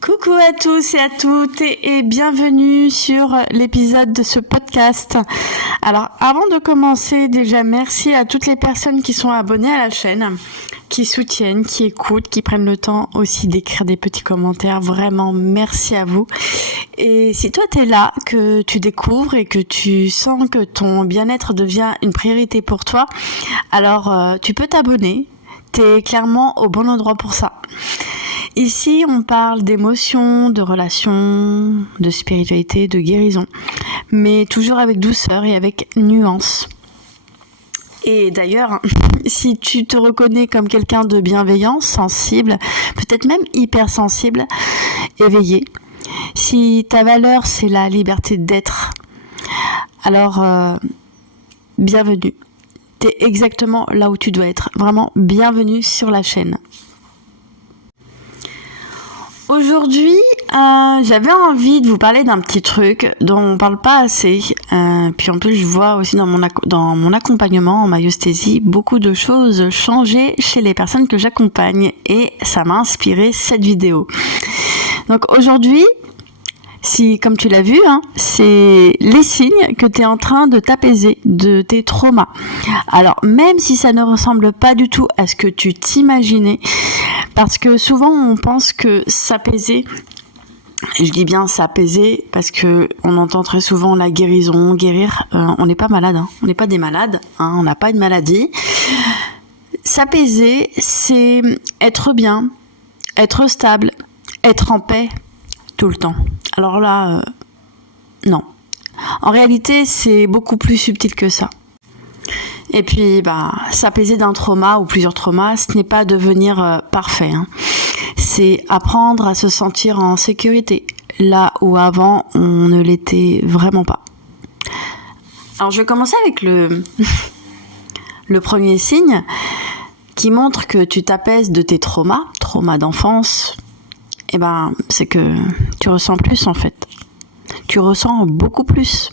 Coucou à tous et à toutes et bienvenue sur l'épisode de ce podcast. Alors avant de commencer, déjà merci à toutes les personnes qui sont abonnées à la chaîne, qui soutiennent, qui écoutent, qui prennent le temps aussi d'écrire des petits commentaires. Vraiment merci à vous. Et si toi t'es là, que tu découvres et que tu sens que ton bien-être devient une priorité pour toi, alors tu peux t'abonner. T'es clairement au bon endroit pour ça. Ici, on parle d'émotions, de relations, de spiritualité, de guérison, mais toujours avec douceur et avec nuance. Et d'ailleurs, si tu te reconnais comme quelqu'un de bienveillant, sensible, peut-être même hypersensible, éveillé, si ta valeur c'est la liberté d'être, alors bienvenue. T'es exactement là où tu dois être. Vraiment, bienvenue sur la chaîne. Aujourd'hui, j'avais envie de vous parler d'un petit truc dont on parle pas assez. Puis en plus, je vois aussi dans mon accompagnement en myosthésie beaucoup de choses changer chez les personnes que j'accompagne. Et ça m'a inspiré cette vidéo. Donc aujourd'hui, si, comme tu l'as vu, c'est les signes que tu es en train de t'apaiser de tes traumas. Alors, même si ça ne ressemble pas du tout à ce que tu t'imaginais, parce que souvent on pense que s'apaiser, je dis bien s'apaiser parce que on entend très souvent la guérison, guérir, on n'est pas malade, on n'est pas des malades, on n'a pas une maladie. S'apaiser, c'est être bien, être stable, être en paix tout le temps. Alors là, non. En réalité, c'est beaucoup plus subtil que ça. Et puis, s'apaiser d'un trauma ou plusieurs traumas, ce n'est pas devenir parfait. C'est apprendre à se sentir en sécurité, là où avant, on ne l'était vraiment pas. Alors, je vais commencer avec le premier signe qui montre que tu t'apaises de tes traumas d'enfance. C'est que tu ressens plus en fait. Tu ressens beaucoup plus.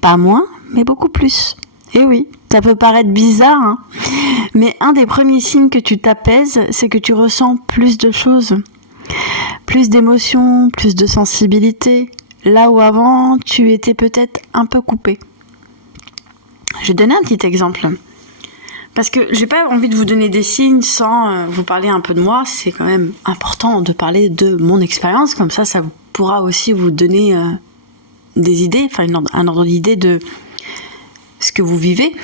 Pas moins, mais beaucoup plus. Et oui, ça peut paraître bizarre, mais un des premiers signes que tu t'apaises, c'est que tu ressens plus de choses. Plus d'émotions, plus de sensibilité. Là où avant, tu étais peut-être un peu coupé. Je vais donner un petit exemple. Parce que j'ai pas envie de vous donner des signes sans vous parler un peu de moi. C'est quand même important de parler de mon expérience. Comme ça pourra aussi vous donner des idées, un ordre d'idée de ce que vous vivez.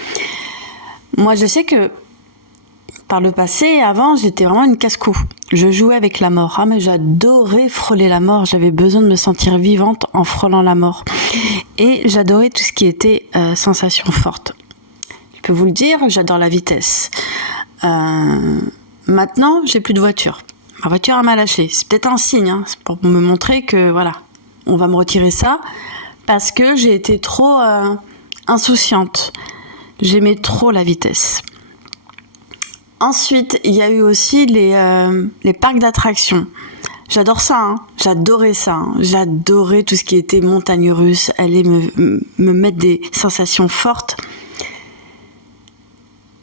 Moi, je sais que par le passé, avant, j'étais vraiment une casse-cou. Je jouais avec la mort. Mais j'adorais frôler la mort. J'avais besoin de me sentir vivante en frôlant la mort. Et j'adorais tout ce qui était sensation forte. Je peux vous le dire, j'adore la vitesse. Maintenant, j'ai plus de voiture. Ma voiture m'a lâché. C'est peut-être un signe, c'est pour me montrer que voilà, on va me retirer ça parce que j'ai été trop insouciante. J'aimais trop la vitesse. Ensuite, il y a eu aussi les parcs d'attractions. J'adore ça, j'adorais ça. J'adorais tout ce qui était montagne russe, aller me mettre des sensations fortes.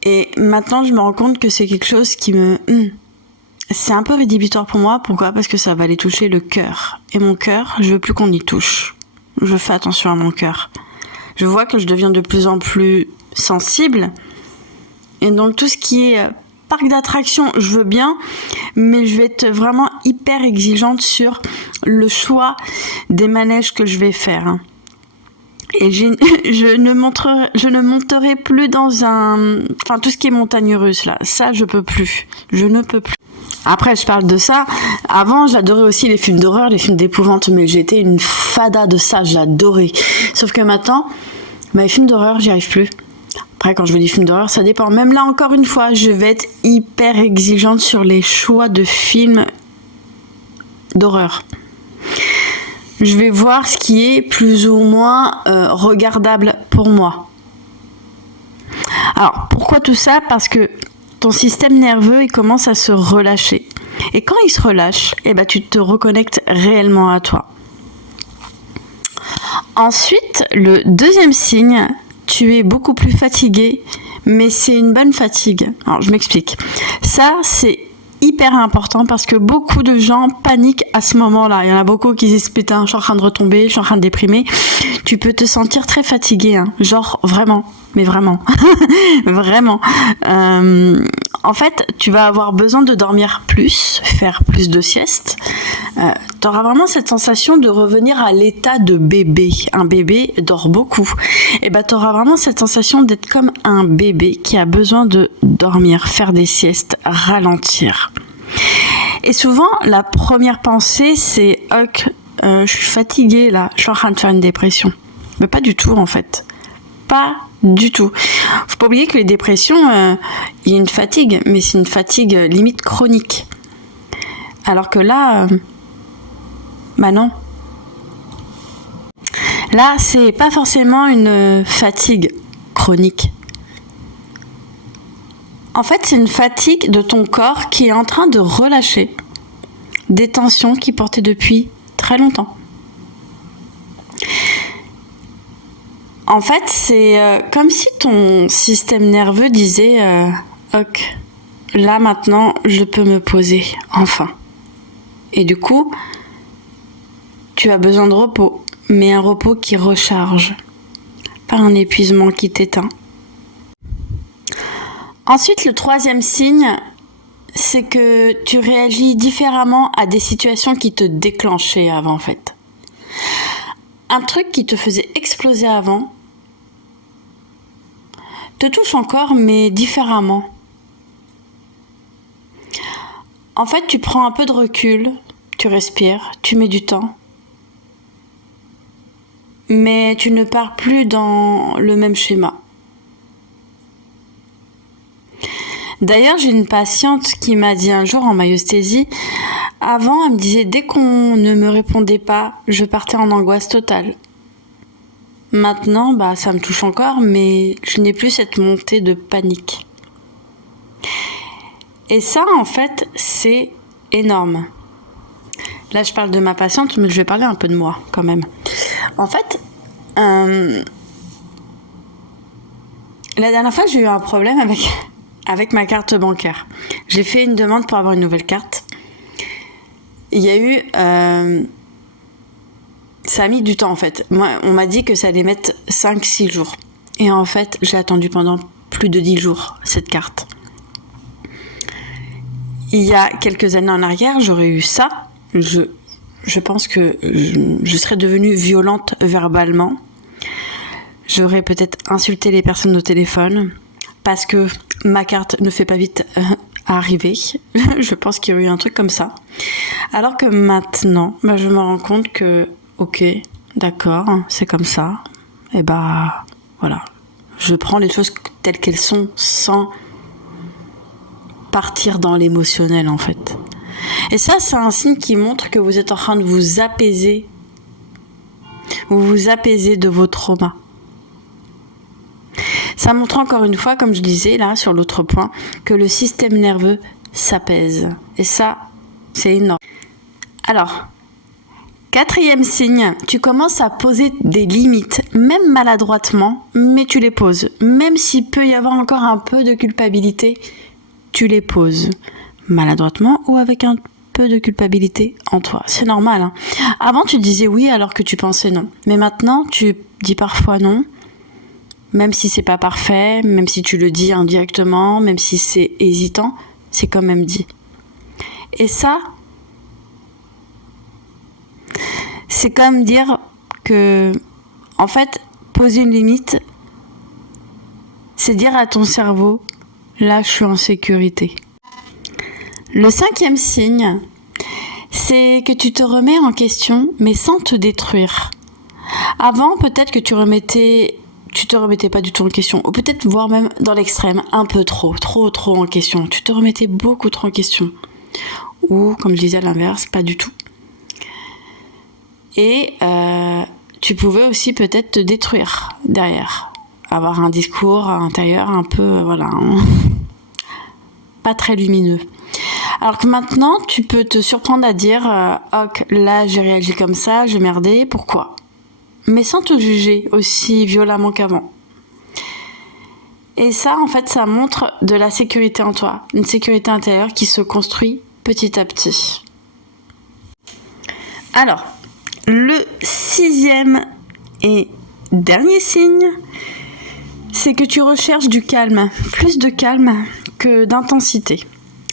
Et maintenant, je me rends compte que c'est quelque chose qui c'est un peu rédhibitoire pour moi. Pourquoi ? Parce que ça va aller toucher le cœur. Et mon cœur, je veux plus qu'on y touche. Je fais attention à mon cœur. Je vois que je deviens de plus en plus sensible. Et donc, tout ce qui est parc d'attractions, je veux bien. Mais je vais être vraiment hyper exigeante sur le choix des manèges que je vais faire. Et je ne monterai plus dans tout ce qui est montagne russe là, ça je peux plus, je ne peux plus. Après je parle de ça, avant j'adorais aussi les films d'horreur, les films d'épouvante, mais j'étais une fada de ça, j'adorais. Sauf que maintenant, les films d'horreur j'y arrive plus. Après quand je vous dis films d'horreur, ça dépend, même là encore une fois, je vais être hyper exigeante sur les choix de films d'horreur. Je vais voir ce qui est plus ou moins regardable pour moi. Alors, pourquoi tout ça ? Parce que ton système nerveux, il commence à se relâcher. Et quand il se relâche, tu te reconnectes réellement à toi. Ensuite, le deuxième signe, tu es beaucoup plus fatigué, mais c'est une bonne fatigue. Alors, je m'explique. Ça, c'est hyper important parce que beaucoup de gens paniquent à ce moment-là. Il y en a beaucoup qui disent putain, je suis en train de retomber, je suis en train de déprimer. Tu peux te sentir très fatigué, hein. Genre vraiment, mais vraiment, vraiment. En fait, tu vas avoir besoin de dormir plus, faire plus de siestes. Tu auras vraiment cette sensation de revenir à l'état de bébé. Un bébé dort beaucoup. Et ben, tu auras vraiment cette sensation d'être comme un bébé qui a besoin de dormir, faire des siestes, ralentir. Et souvent, la première pensée, c'est « Ok, je suis fatiguée là, je suis en train de faire une dépression. » Mais pas du tout en fait. Pas du tout. Faut pas oublier que les dépressions, il y a une fatigue, mais c'est une fatigue limite chronique. Alors que là, bah non. Là, c'est pas forcément une fatigue chronique. En fait, c'est une fatigue de ton corps qui est en train de relâcher des tensions qu'il portait depuis très longtemps. En fait, c'est comme si ton système nerveux disait ok, là maintenant, je peux me poser, enfin. Et du coup, tu as besoin de repos, mais un repos qui recharge, pas un épuisement qui t'éteint. Ensuite, le troisième signe, c'est que tu réagis différemment à des situations qui te déclenchaient avant, en fait. Un truc qui te faisait exploser avant te touche encore, mais différemment. En fait, tu prends un peu de recul, tu respires, tu mets du temps, mais tu ne pars plus dans le même schéma. D'ailleurs, j'ai une patiente qui m'a dit un jour en myosthésie, avant, elle me disait dès qu'on ne me répondait pas, je partais en angoisse totale. Maintenant, ça me touche encore, mais je n'ai plus cette montée de panique. Et ça, en fait, c'est énorme. Là, je parle de ma patiente, mais je vais parler un peu de moi, quand même. En fait, la dernière fois, j'ai eu un problème avec ma carte bancaire. J'ai fait une demande pour avoir une nouvelle carte. Il y a eu... ça a mis du temps, en fait. Moi, on m'a dit que ça allait mettre 5-6 jours. Et en fait, j'ai attendu pendant plus de 10 jours, cette carte. Il y a quelques années en arrière, j'aurais eu ça. Je pense que je serais devenue violente verbalement. J'aurais peut-être insulté les personnes au téléphone parce que ma carte ne fait pas vite arriver. Je pense qu'il y aurait eu un truc comme ça. Alors que maintenant, je me rends compte que, ok, d'accord, c'est comme ça. Et voilà. Je prends les choses telles qu'elles sont sans partir dans l'émotionnel, en fait. Et ça, c'est un signe qui montre que vous êtes en train de vous apaiser. Vous vous apaisez de vos traumas. Ça montre encore une fois, comme je disais là sur l'autre point, que le système nerveux s'apaise. Et ça, c'est énorme. Alors, quatrième signe, tu commences à poser des limites, même maladroitement, mais tu les poses. Même s'il peut y avoir encore un peu de culpabilité, tu les poses. Maladroitement ou avec un peu de culpabilité en toi. C'est normal, hein. Avant, tu disais oui alors que tu pensais non. Mais maintenant, tu dis parfois non. Même si c'est pas parfait, même si tu le dis indirectement, même si c'est hésitant, c'est quand même dit. Et ça, c'est comme dire que, en fait, poser une limite, c'est dire à ton cerveau, là, je suis en sécurité. Le cinquième signe, c'est que tu te remets en question, mais sans te détruire. Avant, peut-être que tu te remettais pas du tout en question, ou peut-être voire même dans l'extrême, un peu trop en question. Tu te remettais beaucoup trop en question. Ou, comme je disais à l'inverse, pas du tout. Et tu pouvais aussi peut-être te détruire derrière. Avoir un discours intérieur un peu, pas très lumineux. Alors que maintenant, tu peux te surprendre à dire ok, là j'ai réagi comme ça, j'ai merdé, pourquoi ? Mais sans te juger aussi violemment qu'avant. Et ça, en fait, ça montre de la sécurité en toi, une sécurité intérieure qui se construit petit à petit. Alors, le 6e et dernier signe, c'est que tu recherches du calme, plus de calme que d'intensité.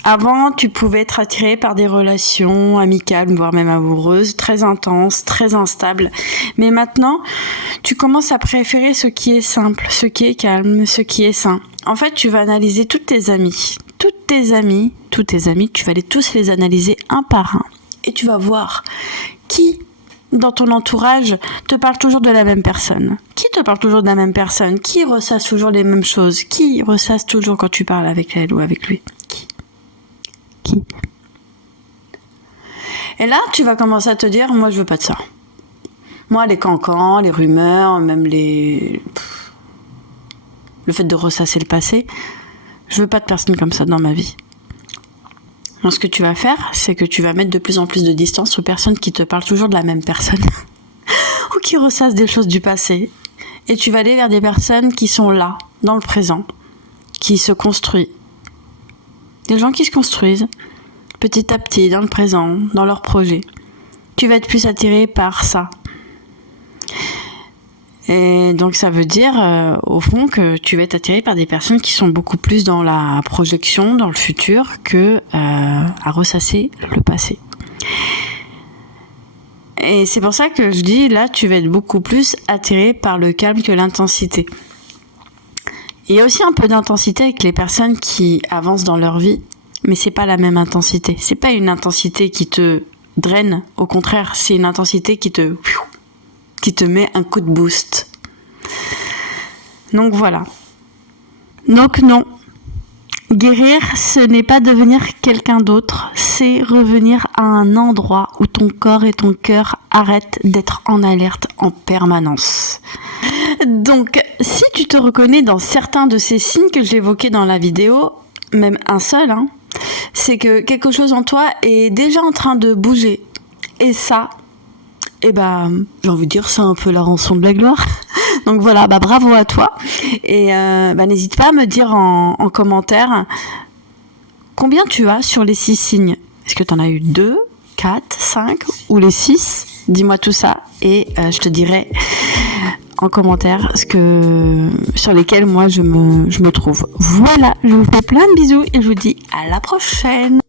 Avant, tu pouvais être attiré par des relations amicales, voire même amoureuses, très intenses, très instables. Mais maintenant, tu commences à préférer ce qui est simple, ce qui est calme, ce qui est sain. En fait, tu vas analyser tous tes amis, tu vas tous les analyser un par un. Et tu vas voir qui, dans ton entourage, te parle toujours de la même personne. Qui te parle toujours de la même personne? Qui ressasse toujours les mêmes choses? Qui ressasse toujours quand tu parles avec elle ou avec lui? Qui? Et là, tu vas commencer à te dire, moi, je veux pas de ça. Moi, les cancans, les rumeurs, même le fait de ressasser le passé, je veux pas de personne comme ça dans ma vie. Donc, ce que tu vas faire, c'est que tu vas mettre de plus en plus de distance aux personnes qui te parlent toujours de la même personne ou qui ressassent des choses du passé. Et tu vas aller vers des personnes qui sont là, dans le présent, qui se construisent. Des gens qui se construisent petit à petit, dans le présent, dans leurs projets. Tu vas être plus attiré par ça. Et donc ça veut dire, au fond, que tu vas être attiré par des personnes qui sont beaucoup plus dans la projection, dans le futur, que à ressasser le passé. Et c'est pour ça que je dis, là, tu vas être beaucoup plus attiré par le calme que l'intensité. Il y a aussi un peu d'intensité avec les personnes qui avancent dans leur vie, mais c'est pas la même intensité. C'est pas une intensité qui te draine, au contraire, c'est une intensité qui te met un coup de boost. Donc voilà. Donc non. Guérir, ce n'est pas devenir quelqu'un d'autre, c'est revenir à un endroit où ton corps et ton cœur arrêtent d'être en alerte en permanence. Donc, si tu te reconnais dans certains de ces signes que j'ai évoqués dans la vidéo, même un seul, c'est que quelque chose en toi est déjà en train de bouger. Et ça, j'ai envie de dire, c'est un peu la rançon de la gloire. Donc voilà, bravo à toi. Et n'hésite pas à me dire en commentaire combien tu as sur les 6 signes. Est-ce que tu en as eu 2, 4, 5 ou les 6 ? Dis-moi tout ça et je te dirai en commentaire sur lesquels moi je me trouve. Voilà, je vous fais plein de bisous et je vous dis à la prochaine.